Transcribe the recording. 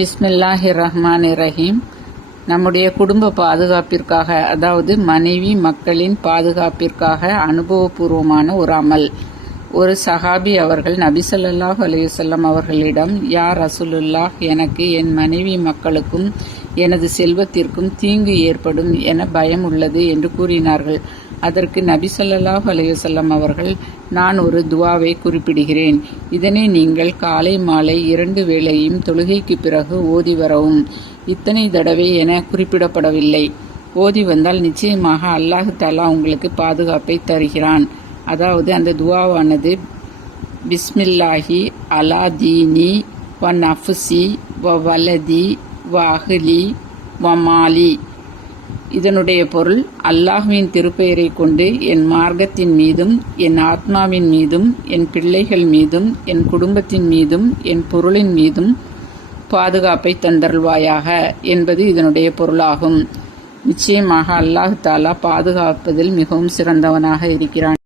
பிஸ்மில்லாஹிர்ரஹ்மானிர்ரஹீம். நம்முடைய குடும்ப பாதுகாப்பிற்காக, அதாவது மனைவி மக்களின் பாதுகாப்பிற்காக அனுபவபூர்வமான ஒரு அமல். ஒரு சஹாபி அவர்கள் நபி ஸல்லல்லாஹு அலைஹி வஸல்லம் அவர்களிடம், யா ரசூலுல்லாஹ், எனக்கு என் மனைவி மக்களுக்கும் எனது செல்வத்திற்கும் தீங்கு ஏற்படும் என பயம் உள்ளது என்று கூறினார்கள். அதற்கு நபி ஸல்லல்லாஹு அலைஹி வஸல்லம் அவர்கள், நான் ஒரு துவாவை குறிப்பிடுகிறேன். இதனை நீங்கள் காலை மாலை 2 வேளையும் தொழுகைக்கு பிறகு ஓதி வரவும். இத்தனை தடவை என குறிப்பிடப்படவில்லை. ஓதி வந்தால் நிச்சயமாக அல்லாஹ் தஆலா உங்களுக்கு பாதுகாப்பை தருகிறான். அதாவது அந்த துவாவானது, பிஸ்மில்லாஹி அலா தீனி வ நஃப்ஸி வ வலதி வ அஹ்லி வ மாலி. இதனுடைய பொருள், அல்லாஹ்வின் திருப்பெயரை கொண்டு என் மார்க்கத்தின் மீதும் என் ஆத்மாவின் மீதும் என் பிள்ளைகள் மீதும் என் குடும்பத்தின் மீதும் என் பொருளின் மீதும் பாதுகாப்பை தந்தருள்வாயாக என்பது இதனுடைய பொருளாகும். நிச்சயமாக அல்லாஹ் தஆலா பாதுகாப்பதில் மிகவும் சிறந்தவனாக இருக்கிறான்.